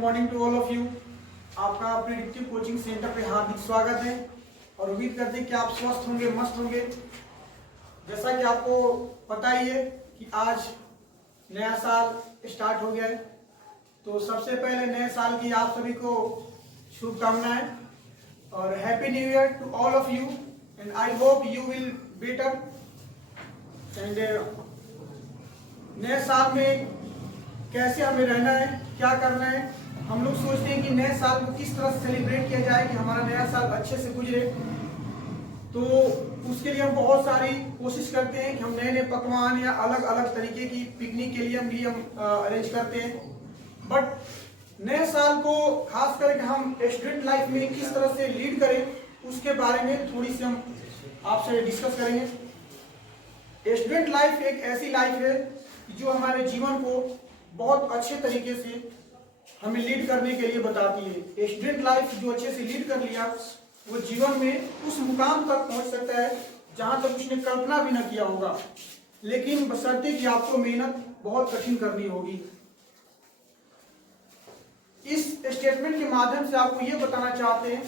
Morning to all of you. आपका predictive coaching centre पे हार्दिक स्वागत है और उम्मीद करते हैं कि आप स्वस्थ होंगे, मस्त होंगे। जैसा कि आपको पता ही है कि आज नया साल स्टार्ट हो गया है, तो सबसे पहले नए साल की आप सभी को शुभकामनाएं और happy new year to all of you and I hope you will better. And नए साल में कैसे हमें रहना है, क्या करना है, हम लोग सोचते हैं कि नए साल को किस तरह से सेलिब्रेट किया जाए कि हमारा नया साल अच्छे से गुजरे। तो उसके लिए हम बहुत सारी कोशिश करते हैं कि हम नए नए पकवान या अलग अलग तरीके की पिकनिक के लिए हम अरेंज करते हैं। बट नए साल को खास करके हम स्टूडेंट लाइफ में किस तरह से लीड करें उसके बारे में थोड़ी सी हम आपसे डिस्कस करेंगे। स्टूडेंट लाइफ एक ऐसी लाइफ है जो हमारे जीवन को बहुत अच्छे तरीके से हमें लीड करने के लिए बताती है। स्टूडेंट लाइफ जो अच्छे से लीड कर लिया वो जीवन में उस मुकाम तक पहुंच सकता है जहां तक उसने कल्पना भी न किया होगा, लेकिन बशर्ते कि आपको मेहनत बहुत कठिन करनी होगी। इस स्टेटमेंट के माध्यम से आपको ये बताना चाहते हैं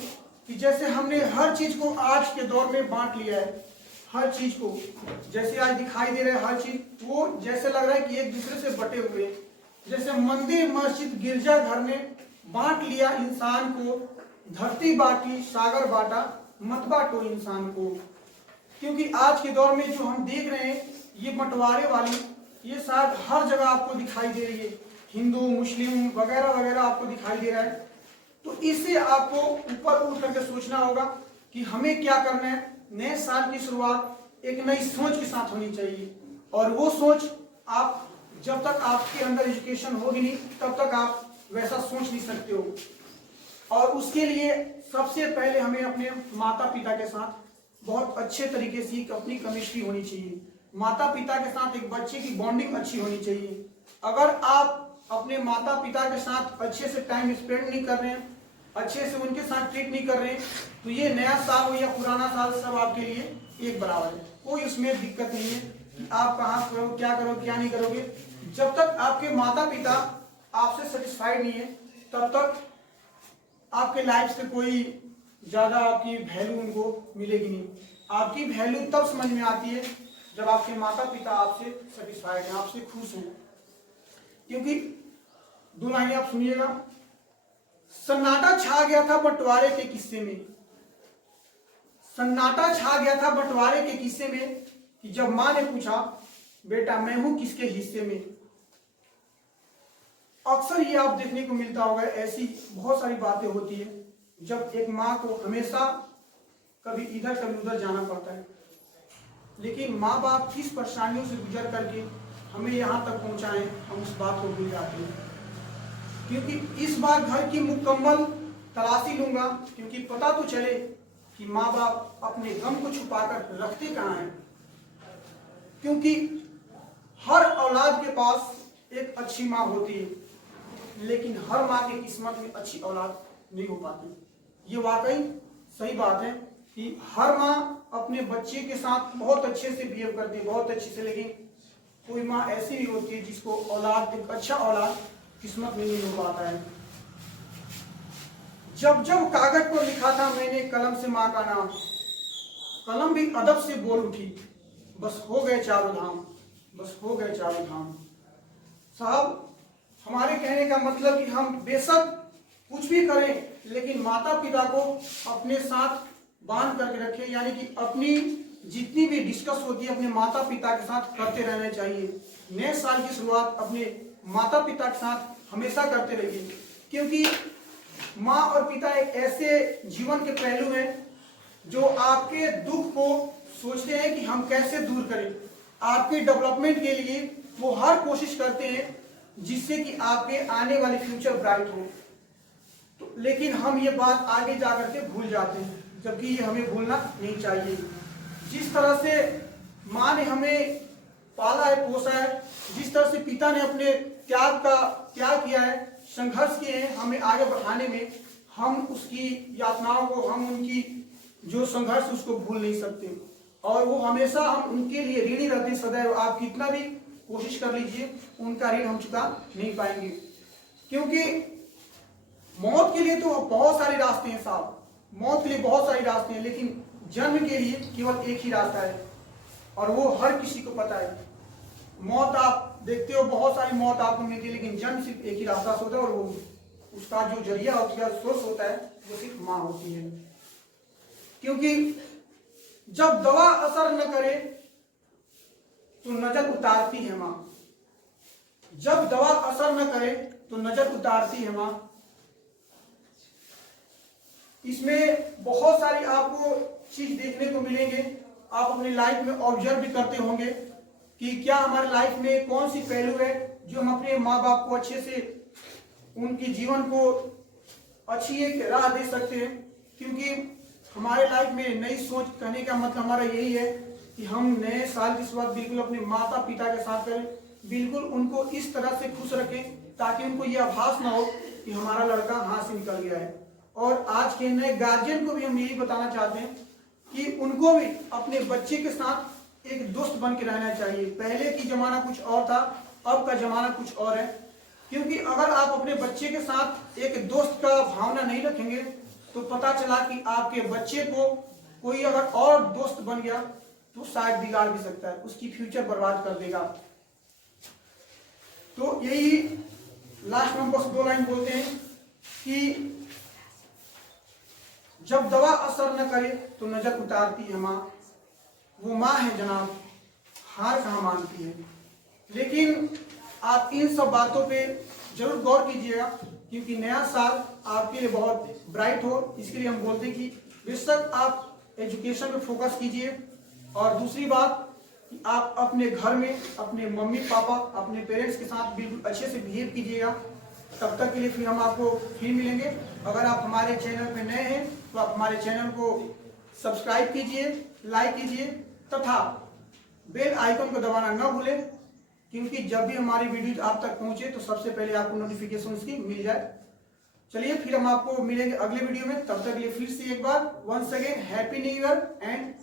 कि जैसे हमने हर चीज को आज के दौर में बांट लिया है, हर चीज को जैसे आज दिखाई दे रहा है, हर चीज वो जैसे लग रहा है कि एक दूसरे से बटे हुए, जैसे मंदिर मस्जिद गिरजा घर ने बांट लिया इंसान को, धरती बांटी सागर बांटा मत बांटो इंसान को। क्योंकि आज के दौर में जो हम देख रहे हैं ये बंटवारे वाली ये शायद हर जगह आपको दिखाई दे रही है, हिंदू मुस्लिम वगैरह वगैरह आपको दिखाई दे रहा है। तो इससे आपको ऊपर उठ करके सोचना होगा कि हमें क्या करना है। नए साल की शुरुआत एक नई सोच के साथ होनी चाहिए और वो सोच आप जब तक आपके अंदर एजुकेशन होगी नहीं तब तक आप वैसा सोच नहीं सकते हो। और उसके लिए सबसे पहले हमें अपने माता पिता के साथ बहुत अच्छे तरीके से अपनी केमिस्ट्री होनी चाहिए। माता पिता के साथ एक बच्चे की बॉन्डिंग अच्छी होनी चाहिए। अगर आप अपने माता पिता के साथ अच्छे से टाइम स्पेंड नहीं कर रहे हैं, अच्छे से उनके साथ ट्रीट नहीं कर रहे हैं, तो ये नया साल हो या पुराना साल सब आपके लिए एक बराबर है। कोई उसमें दिक्कत नहीं है कि आप कहाँ करो, क्या करो, क्या नहीं करोगे। जब तक आपके माता पिता आपसे सेटिस्फाइड नहीं है तब तक आपके लाइफ से कोई ज्यादा आपकी वैल्यू उनको मिलेगी नहीं। आपकी वैल्यू तब समझ में आती है जब आपके माता पिता आपसे सेटिस्फाइड हैं, आपसे खुश हैं। क्योंकि दो लाइनें आप सुनिएगा। सन्नाटा छा गया था बंटवारे के किस्से में, सन्नाटा छा गया था बंटवारे के किस्से में कि जब मां ने पूछा बेटा मैं हूं किसके हिस्से में। अक्सर ये आप देखने को मिलता होगा, ऐसी बहुत सारी बातें होती है जब एक माँ को हमेशा कभी इधर कभी उधर जाना पड़ता है, लेकिन माँ बाप किस परेशानियों से गुजर करके हमें यहाँ तक पहुँचाएं हम उस बात को भूल जाते हैं। क्योंकि इस बार घर की मुकम्मल तलाशी लूंगा, क्योंकि पता तो चले कि माँ बाप अपने गम को छुपाकर रखते कहाँ हैं। क्योंकि हर औलाद के पास एक अच्छी माँ होती है, लेकिन हर माँ की किस्मत में अच्छी औलाद नहीं हो पाती। ये वाकई सही बात है कि हर माँ अपने बच्चे के साथ बहुत अच्छे से बिहेव करती है, बहुत अच्छे से, लेकिन कोई माँ ऐसी भी होती है जिसको औलाद एक अच्छा औलाद किस्मत में नहीं हो पाता है। जब जब कागज पर लिखा था मैंने कलम से माँ का नाम, कलम भी अदब से बोल उठी बस हो गए चारों धाम, बस हो गए चारों धाम। साहब हमारे कहने का मतलब कि हम बेशक कुछ भी करें लेकिन माता पिता को अपने साथ बांध करके रखें, यानी कि अपनी जितनी भी डिस्कस होती है अपने माता पिता के साथ करते रहना चाहिए। नए साल की शुरुआत अपने माता पिता के साथ हमेशा करते रहिए, क्योंकि माँ और पिता एक ऐसे जीवन के पहलू हैं जो आपके दुख को सोचते हैं कि हम कैसे दूर करें। आपके डेवलपमेंट के लिए वो हर कोशिश करते हैं जिससे कि आपके आने वाले फ्यूचर ब्राइट हो। तो लेकिन हम ये बात आगे जाकर के भूल जाते हैं, जबकि ये हमें भूलना नहीं चाहिए। जिस तरह से माँ ने हमें पाला है, पोसा है, जिस तरह से पिता ने अपने त्याग किया है, संघर्ष किए हैं हमें आगे बढ़ाने में, हम उसकी यातनाओं को, हम उनकी जो संघर्ष उसको भूल नहीं सकते। और वो हमेशा हम उनके लिए ऋणी रहते सदैव। आप कितना भी कोशिश कर लीजिए उनका ऋण हम चुका नहीं पाएंगे, क्योंकि मौत के लिए तो बहुत सारे रास्ते हैं साहब, मौत के लिए बहुत सारे रास्ते हैं, लेकिन जन्म के लिए केवल एक ही रास्ता है और वो हर किसी को पता है। मौत आप देखते हो, बहुत सारी मौत आपको मिलती है, लेकिन जन्म सिर्फ एक ही रास्ता से होता है और वो उसका जो जरिया होता है, सोर्स होता है, वो सिर्फ माँ होती है। क्योंकि जब दवा असर न करे तो नजर उतारती है माँ, जब दवा असर न करे तो नजर उतारती है माँ। इसमें बहुत सारी आपको चीज देखने को मिलेंगे, आप अपनी लाइफ में ऑब्जर्व भी करते होंगे कि क्या हमारे लाइफ में कौन सी पहलू है जो हम अपने माँ बाप को अच्छे से उनके जीवन को अच्छी एक राह दे सकते हैं। क्योंकि हमारे लाइफ में नई सोच कहने का मतलब हमारा यही है कि हम नए साल की शुरुआत बिल्कुल अपने माता पिता के साथ करें, बिल्कुल उनको इस तरह से खुश रखें ताकि उनको ये आभास ना हो कि हमारा लड़का हाथ से निकल गया है। और आज के नए गार्जियन को भी हम यही बताना चाहते हैं कि उनको भी अपने बच्चे के साथ एक दोस्त बन के रहना चाहिए। पहले की जमाना कुछ और था, अब का जमाना कुछ और है। क्योंकि अगर आप अपने बच्चे के साथ एक दोस्त का भावना नहीं रखेंगे तो पता चला कि आपके बच्चे को कोई अगर और दोस्त बन गया तो शायद बिगाड़ भी सकता है, उसकी फ्यूचर बर्बाद कर देगा। तो यही लास्ट में बस 2 लाइन बोलते हैं कि जब दवा असर न करे तो नजर उतारती है माँ, वो माँ है जनाब, हार कहाँ मानती है। लेकिन आप इन सब बातों पे जरूर गौर कीजिएगा क्योंकि नया साल आपके लिए बहुत ब्राइट हो, इसके लिए हम बोलते हैं कि बेशक आप एजुकेशन पे फोकस कीजिए। और दूसरी बात कि आप अपने घर में अपने मम्मी पापा अपने पेरेंट्स के साथ बिल्कुल अच्छे से बिहेव कीजिएगा। तब तक के लिए फिर हम आपको फिर मिलेंगे। अगर आप हमारे चैनल पे नए हैं तो आप हमारे चैनल को सब्सक्राइब कीजिए, लाइक कीजिए तथा बेल आइकन को दबाना न भूलें क्योंकि जब भी हमारी वीडियो आप तक पहुंचे तो सबसे पहले आपको नोटिफिकेशन उसकी मिल जाए। चलिए फिर हम आपको मिलेंगे अगले वीडियो में, तब तक के लिए फिर से एक बार once again happy new year and